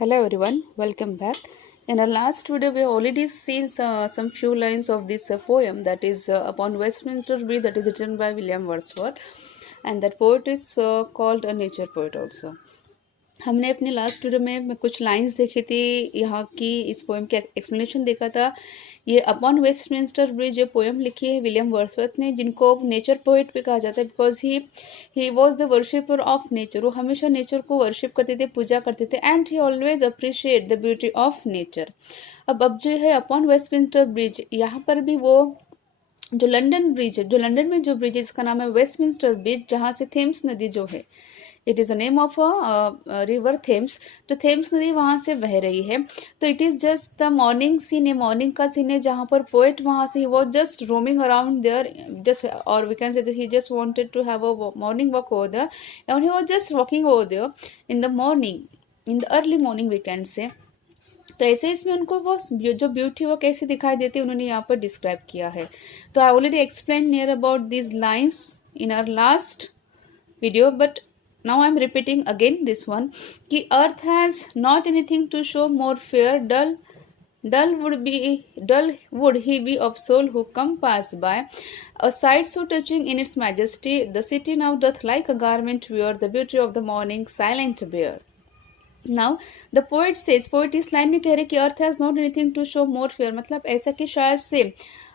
Hello everyone, welcome back. In our last video, we have already seen some few lines of this poem that is upon Westminster Bridge that is written by William Wordsworth, and that poet is called a nature poet also. हमने अपने last video में कुछ lines देखी थी, यहाँ की इस poem के एक्सप्लेनेशन देखा था। ये अपॉन वेस्टमिंस्टर ब्रिज जो पोएम लिखी है विलियम वर्ड्सवर्थ ने, जिनको नेचर पोएट भी कहा जाता है because he was the worshipper of nature. वो हमेशा नेचर को वर्शिप करते थे, पूजा करते थे, and he always appreciate the beauty of nature. अब जो है अपॉन वेस्टमिंस्टर ब्रिज, यहाँ पर भी वो जो लंदन ब्रिज है, जो लंदन में जो ब्रिज है इसका नाम है वेस्टमिंस्टर ब्रिज, जहाँ से थेम्स नदी जो है, it is a name of a river Thames. तो थेम्स नदी वहाँ से बह रही है। तो it is just the morning scene है, मॉर्निंग का सीन है, जहाँ पर पोएट वहाँ से वो just roaming around there, just और we can say he just wanted to have a morning walk over there, and he was just walking over there in the morning, in the early morning we can say. तो ऐसे इसमें उनको वो जो beauty वो कैसे दिखाई देती है उन्होंने यहाँ पर डिस्क्राइब किया है। तो I already explain near about this lines in our last video, but now I'm repeating again this one कि earth has not anything to show more fair, dull would he be of soul who come pass by, a sight so touching in its majesty, the city now doth like a garment wear, the beauty of the morning silent bear. Now the poet says, poet इस line में कह रहे कि earth has not anything to show more fair, मतलब ऐसा कि शायद से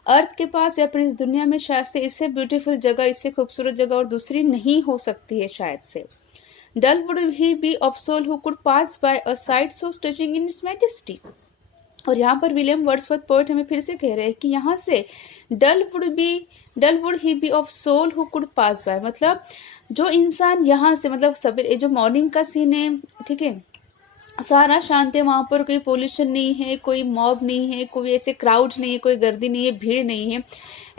अर्थ के पास या फिर इस दुनिया में शायद से इससे ब्यूटीफुल जगह, इससे खूबसूरत जगह और दूसरी नहीं हो सकती है शायद से। Dull would he be of soul who could pass by a sight so stretching in its majesty. और यहाँ पर विलियम वर्ड्सवर्थ पोएट हमें फिर से कह रहे हैं कि यहाँ से dull would he be of soul who could pass by, मतलब जो इंसान यहाँ से, मतलब सवेरे जो मॉर्निंग का सीन है, ठीक है, सारा शांत है, वहाँ पर कोई पोल्यूशन नहीं है, कोई मॉब नहीं है, कोई ऐसे क्राउड नहीं है, कोई गर्दी नहीं है, भीड़ नहीं है।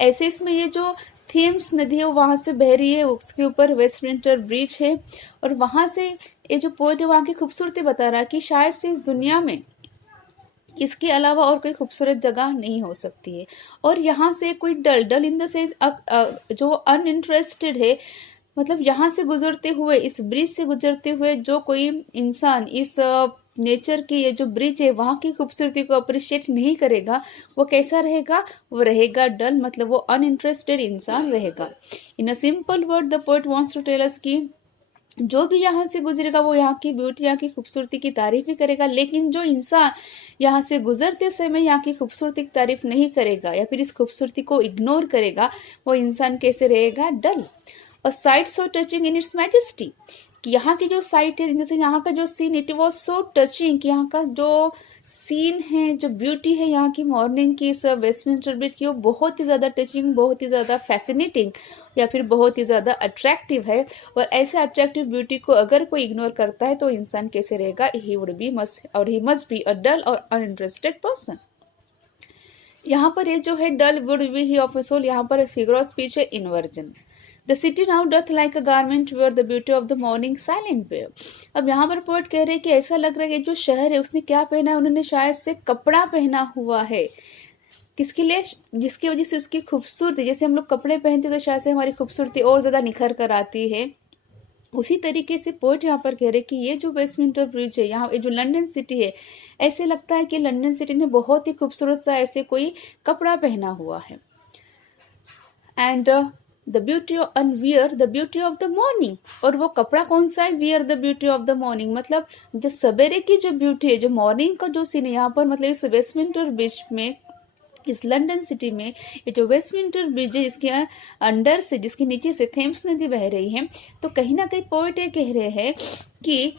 ऐसे इसमें ये जो थेम्स नदी है वो वहाँ से बह रही है, उसके ऊपर वेस्टमिंस्टर ब्रिज है, और वहाँ से ये जो पोएट है वहाँ की खूबसूरती बता रहा है कि शायद से इस दुनिया में इसके अलावा और कोई खूबसूरत जगह नहीं हो सकती है। और यहाँ से कोई डल इन द सेंस जो अनइंटरेस्टेड है, मतलब यहाँ से गुजरते हुए, इस ब्रिज से गुजरते हुए जो कोई इंसान इस नेचर की ये जो ब्रिज है वहाँ की खूबसूरती को अप्रिशिएट नहीं करेगा, वो कैसा रहेगा? वो रहेगा डल, मतलब वो अनइंटरेस्टेड इंसान रहेगा। In a simple word the poet wants to tell us कि जो भी यहाँ से गुजरेगा वो यहाँ की ब्यूटी, यहाँ की खूबसूरती की तारीफ ही करेगा, लेकिन जो इंसान यहाँ से गुजरते समय यहाँ की खूबसूरती की तारीफ नहीं करेगा या फिर इस खूबसूरती को इग्नोर करेगा, वो इंसान कैसे रहेगा? Dull. A sight so touching in its majesty, कि यहाँ की जो साइट है, जैसे यहाँ का जो scene, it was so touching, कि यहाँ का जो सीन है, जो ब्यूटी है यहाँ की मॉर्निंग की इस वेस्टमिंस्टर ब्रिज की, वो बहुत ही ज़्यादा टचिंग, बहुत ही ज़्यादा फैसिनेटिंग या फिर बहुत ही ज़्यादा अट्रैक्टिव है। और ऐसे अट्रैक्टिव ब्यूटी को अगर कोई इग्नोर करता है तो इंसान कैसे रहेगा? He would be he must be a dull और अनइंटरेस्टेड पर्सन। यहाँ पर ये जो है dull would be he of soul, यहाँ पर फिगर ऑफ स्पीच है inversion. The city now doth like a garment wear the beauty of the morning silent bare. अब यहाँ पर पोएट कह रहे हैं कि ऐसा लग रहा है कि जो शहर है उसने क्या पहना है? उन्होंने शायद से कपड़ा पहना हुआ है। किसके लिए? जिसकी वजह से उसकी खूबसूरती, जैसे हम लोग कपड़े पहनते तो शायद से हमारी खूबसूरती और ज़्यादा निखर कर आती है, उसी तरीके से पोएट यहाँ पर कह रहे कि ये जो वेस्टमिंस्टर ब्रिज है, यहाँ ये जो लंदन सिटी है, ऐसे लगता है कि लंदन सिटी ने बहुत ही खूबसूरत सा ऐसे कोई कपड़ा पहना हुआ है। And the beauty and wear the beauty of the morning, और वो कपड़ा कौन सा है? Wear the beauty of the morning, मतलब जो सवेरे की जो ब्यूटी है, जो मॉर्निंग का जो सीन है यहाँ पर, मतलब इस वेस्टमिंस्टर ब्रिज में, इस लंदन सिटी में ये जो वेस्टमिंस्टर ब्रिज है, इसके अंडर से, जिसके नीचे से थेम्स नदी बह रही है, तो कहीं ना कहीं पोएट ये कह रहे हैं कि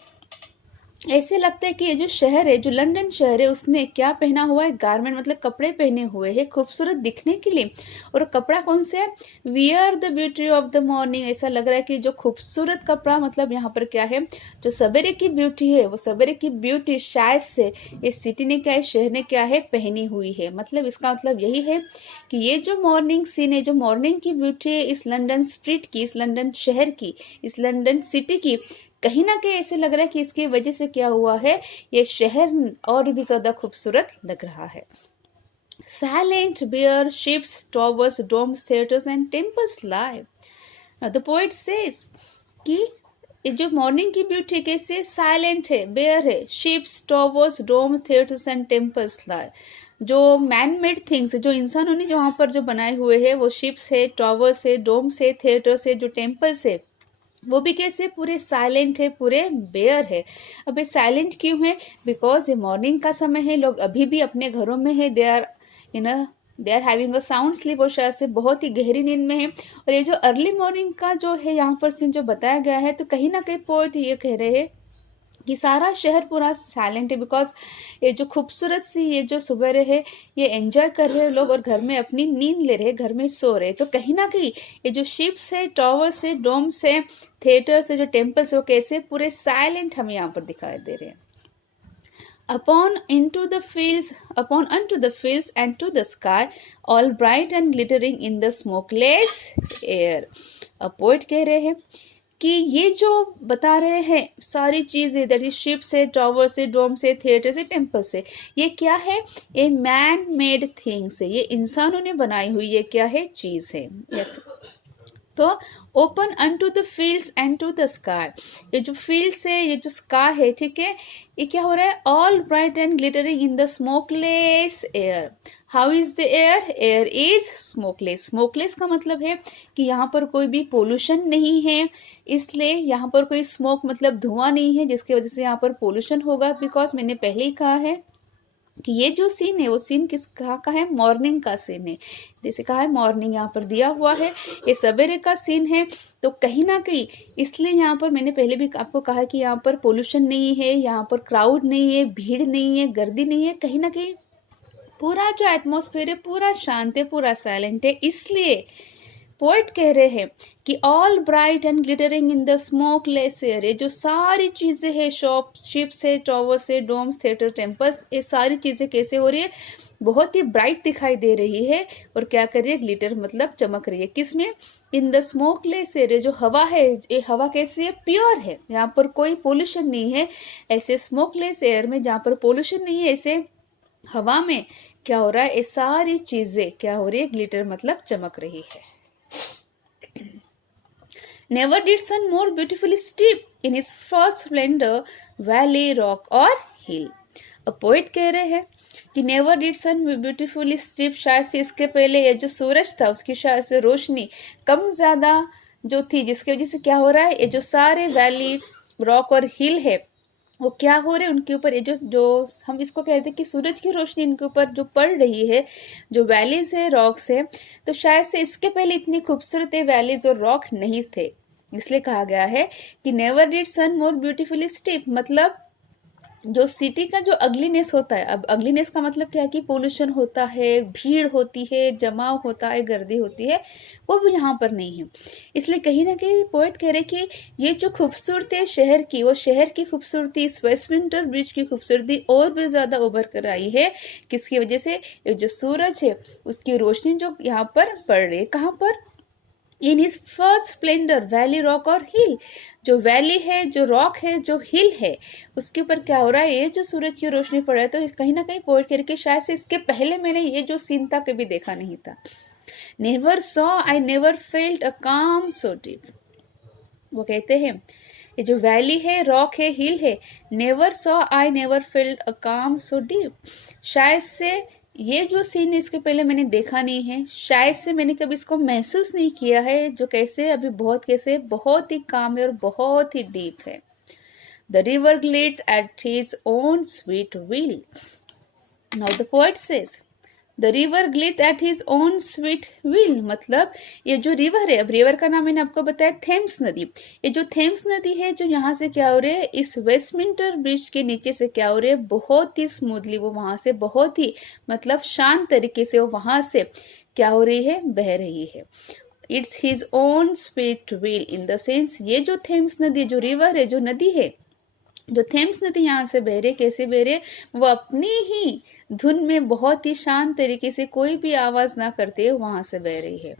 ऐसे लगता है कि ये जो शहर है, जो लंदन शहर है, उसने क्या पहना हुआ है? गारमेंट, मतलब कपड़े पहने हुए हैं खूबसूरत दिखने के लिए। और कपड़ा कौन सा है? Wear the beauty of the morning. ऐसा लग रहा है कि जो खूबसूरत कपड़ा, मतलब यहाँ पर क्या है? जो सवेरे की ब्यूटी है, वो सवेरे की ब्यूटी शायद से इस सिटी ने क्या है, शहर ने क्या है, पहनी हुई है। मतलब इसका मतलब यही है कि ये जो मॉर्निंग सीन है, जो मॉर्निंग की ब्यूटी है इस लंदन स्ट्रीट की, इस लंदन शहर की, इस लंदन सिटी की, कहीं ना कहीं ऐसे लग रहा है कि इसकी वजह से क्या हुआ है, ये शहर और भी ज्यादा खूबसूरत लग रहा है। Silent bear ships, towers, domes, theaters and temples lie. Now the poet says कि ये जो मॉर्निंग की ब्यूटी कैसे साइलेंट है, बेयर है, ships, towers, domes, theatres and temples लाए। जो मैन मेड थिंग्स है, जो इंसानों ने वहाँ पर जो बनाए हुए हैं, वो शिप्स है, टॉवर्स है, डोम्स है, थिएटर्स है, जो टेम्पल्स है, वो भी कैसे पूरे साइलेंट है, पूरे बेयर है। अब ये साइलेंट क्यों है? बिकॉज ये मॉर्निंग का समय है, लोग अभी भी अपने घरों में है, they are having a sound sleep, और शायद से बहुत ही गहरी नींद में है। और ये जो अर्ली मॉर्निंग का जो है यहाँ पर सीन जो बताया गया है, तो कहीं ना कहीं पोएट ये कह रहे हैं कि सारा शहर पूरा साइलेंट है, बिकॉज ये जो खूबसूरत सी ये जो सवेरे है, ये एंजॉय कर रहे हैं लोग, और घर में अपनी नींद ले रहे हैं, घर में सो रहे हैं। तो कहीं ना कहीं ये जो शिप्स है, टॉवर्स है, डोम्स है, थिएटर्स है, जो टेम्पल्स है, वो कैसे पूरे साइलेंट हमें यहाँ पर दिखाई दे रहे हैं। Upon unto the fields and to the sky, all bright and glittering in the smokeless air. अब पोएट कह रहे हैं कि ये जो बता रहे हैं सारी चीजें, दैट इज शिप से, टॉवर से, डोम से, थिएटर से, टेम्पल से, ये क्या है? ये मैन मेड थिंग्स है, ये इंसानों ने बनाई हुई ये क्या है? चीज है। तो open unto the fields and to the sky, ये जो फील्ड्स है, ये जो स्काई है, ठीक है, ये क्या हो रहा है? All bright and glittering in the smokeless air. How is the air? Air is smokeless. Smokeless का मतलब है कि यहाँ पर कोई भी पोल्यूशन नहीं है, इसलिए यहाँ पर कोई स्मोक मतलब धुआं नहीं है, जिसकी वजह से यहाँ पर पोल्यूशन होगा। बिकॉज मैंने पहले ही कहा है कि ये जो सीन है, वो सीन किस कहाँ का है? मॉर्निंग का सीन है। जैसे कहा है मॉर्निंग यहाँ पर दिया हुआ है, ये सवेरे का सीन है। तो कहीं ना कहीं इसलिए यहाँ पर मैंने पहले भी आपको कहा कि यहाँ पर पोल्यूशन नहीं है, यहाँ पर क्राउड नहीं है, भीड़ नहीं है, गर्दी नहीं है, कहीं ना कहीं पूरा जो एटमॉस्फेयर है पूरा शांत है, पूरा साइलेंट है। इसलिए पोएट कह रहे हैं कि all bright and glittering in the smokeless air, ये जो सारी चीजें हैं, शॉप, शिप्स है, टॉवर्स है, डोम्स, थिएटर, टेम्पल्स, ये सारी चीजें कैसे हो रही है? बहुत ही ब्राइट दिखाई दे रही है। और क्या कर रही है? ग्लिटर मतलब चमक रही है। किसमें? इन द स्मोकलेस एयर, जो हवा है, ये हवा कैसी है? प्योर है, यहाँ पर कोई पोल्यूशन नहीं है। ऐसे स्मोकलेस एयर में जहाँ पर पोल्यूशन नहीं है, ऐसे हवा में क्या हो रहा है? ये सारी चीजें क्या हो रही है? ग्लिटर मतलब चमक रही है। Never did sun more beautifully steep in his first splendor, valley, rock or hill. अब पोइट कह रहे हैं कि never did sun beautifully steep, शायद से इसके पहले ये जो सूरज था उसकी शायद से रोशनी कम ज्यादा जो थी, जिसकी वजह से क्या हो रहा है? ये जो सारे वैली, रॉक और हिल है, वो क्या हो रहे हैं? उनके ऊपर ये जो हम इसको कहते हैं कि सूरज की रोशनी इनके ऊपर जो पड़ रही है, जो वैलीज है, रॉक्स है, तो शायद से इसके पहले इतनी खूबसूरत वैलीज और रॉक नहीं थे। इसलिए कहा गया है कि never did sun more beautifully steep, मतलब जो सिटी का जो अगलीनेस होता है, अब अगलीनेस का मतलब क्या है? कि पोल्यूशन होता है, भीड़ होती है, जमाव होता है, गर्दी होती है, वो भी यहाँ पर नहीं है। इसलिए कहीं ना कहीं पोएट कह रहे कि ये जो खूबसूरती है शहर की, वो शहर की खूबसूरती, इस वेस्टमिंस्टर ब्रिज की खूबसूरती और भी ज्यादा उभर कर आई है। किसकी वजह से? ये जो सूरज है उसकी रोशनी जो यहाँ पर पड़ रही है। कहाँ पर? In his first Splendor, valley, rock और हिल, जो वैली है, जो रॉक है, जो हिल है, उसके ऊपर क्या हो रहा है? ये जो सूरज की रोशनी पड़ रहा है। तो कहीं ना कहीं पोएट करके शायद से इसके पहले मैंने ये जो सीन था कभी देखा नहीं था। Never saw, I never felt a काम सो डीप। वो कहते हैं ये जो वैली है, रॉक है, हिल है, never saw, I never felt a काम सो डीप, शायद से ये जो सीन इसके पहले मैंने देखा नहीं है, शायद से मैंने कभी इसको महसूस नहीं किया है, जो कैसे अभी बहुत ही काम है और बहुत ही डीप है। The river glide at his own sweet will. Now the poet says the river glide at his own sweet will, मतलब ये जो रिवर है, अब रिवर का नाम मैंने आपको बताया थेम्स नदी। ये जो थेम्स नदी है जो यहाँ से क्या हो रही है? इस वेस्टमिंस्टर ब्रिज के नीचे से क्या हो रही है? बहुत ही स्मूथली वो वहां से बहुत ही मतलब शांत तरीके से वो वहां से क्या हो रही है? बह रही है। It's his own sweet will, in the sense ये जो थेम्स नदी, जो रिवर है, जो नदी है, जो थेम्स नदी यहाँ से बह रही, कैसे बह रही? वो अपनी ही धुन में बहुत ही शांत तरीके से, कोई भी आवाज ना करते हुए वहां से बह रही है।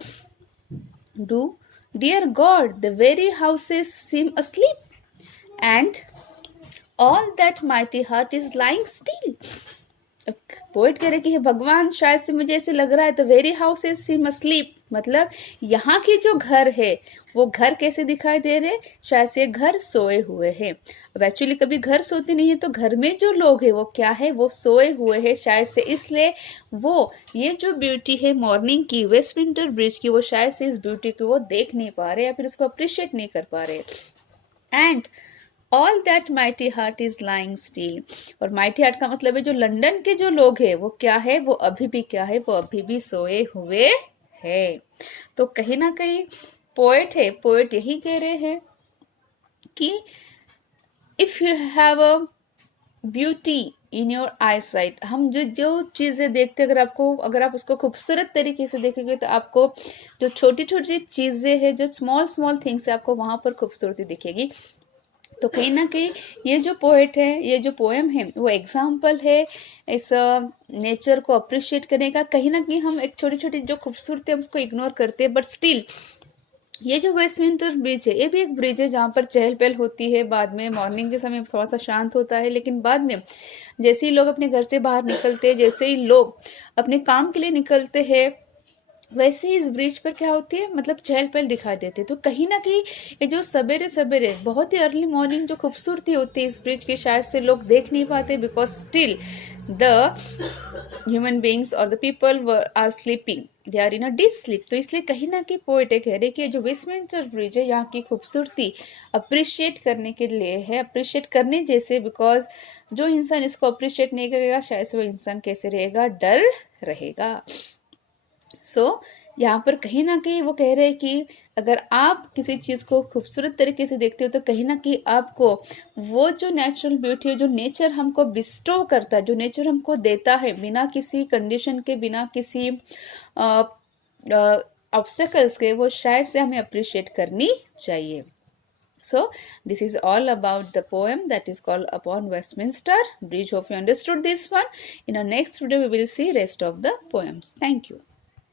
Do dear God the very houses seem asleep and all that mighty heart is lying still. Poet कह रहे कि हे भगवान, शायद से मुझे ऐसे लग रहा है the very house is seem asleep, मतलब यहाँ की जो घर है वो घर कैसे दिखाई दे रहे, शायद से घर सोए हुए हैं। अब एक्चुअली कभी घर सोते नहीं है, तो घर में जो लोग हैं वो क्या है, वो सोए हुए हैं शायद से, इसलिए वो ये जो ब्यूटी है मॉर्निंग की वेस्टमिंस्टर ब्रिज की, वो शायद से इस ब्यूटी को वो देख नहीं पा रहे या फिर उसको अप्रिशिएट नहीं कर पा रहे। And all that mighty heart is lying still, और माइटी हार्ट का मतलब है जो लंदन के जो लोग हैं वो क्या है, वो अभी भी क्या है, वो अभी भी सोए हुए है। तो कहीं ना कहीं पोएट है, पोएट यही कह रहे हैं कि if you have a beauty in your I site, हम जो जो चीजें देखते हैं, अगर आप उसको खूबसूरत तरीके से देखेंगे तो आपको जो छोटी छोटी चीजें हैं, जो स्मॉल स्मॉल थिंग्स है, आपको वहां पर खूबसूरती दिखेगी। तो कहीं ना कहीं ये जो पोएट है, ये जो पोएम है, वो एग्जाम्पल है इस नेचर को अप्रिशिएट करने का। कहीं ना कहीं हम एक छोटी छोटी जो खूबसूरती है उसको इग्नोर करते हैं, बट स्टिल ये जो वेस्टमिंस्टर ब्रिज है, ये भी एक ब्रिज है जहाँ पर चहल पहल होती है। बाद में मॉर्निंग के समय थोड़ा सा शांत होता है, लेकिन बाद में जैसे ही लोग अपने घर से बाहर निकलते हैं, जैसे ही लोग अपने काम के लिए निकलते हैं, वैसे ही इस ब्रिज पर क्या होती है, मतलब चहल पहल दिखाई देती है। तो कहीं ना कहीं ये जो सवेरे सवेरे बहुत ही अर्ली मॉर्निंग जो खूबसूरती होती है इस ब्रिज की, शायद से लोग देख नहीं पाते, because still the human beings और the people are sleeping, they are in a deep sleep. तो इसलिए कहीं ना कहीं पोएट कह रहे कि जो वेस्टमिंस्टर ब्रिज है, यहाँ की खूबसूरती अप्रिशिएट करने के लिए है, अप्रिशिएट करने जैसे, बिकॉज जो इंसान इसको अप्रिशिएट नहीं करेगा, शायद से वो इंसान कैसे रहेगा, डल रहेगा। यहाँ पर कहीं ना कहीं वो कह रहे हैं कि अगर आप किसी चीज को खूबसूरत तरीके से देखते हो, तो कहीं ना कहीं आपको वो जो नेचुरल ब्यूटी है, जो नेचर हमको बिस्टो करता है, जो नेचर हमको देता है बिना किसी कंडीशन के, बिना किसी ऑब्स्टेकल्स के, वो शायद से हमें अप्रिशिएट करनी चाहिए। So this is all about the poem that is called Upon Westminster Bridge. Hope you understood this one. In our next video we will see rest of the poems. Thank you.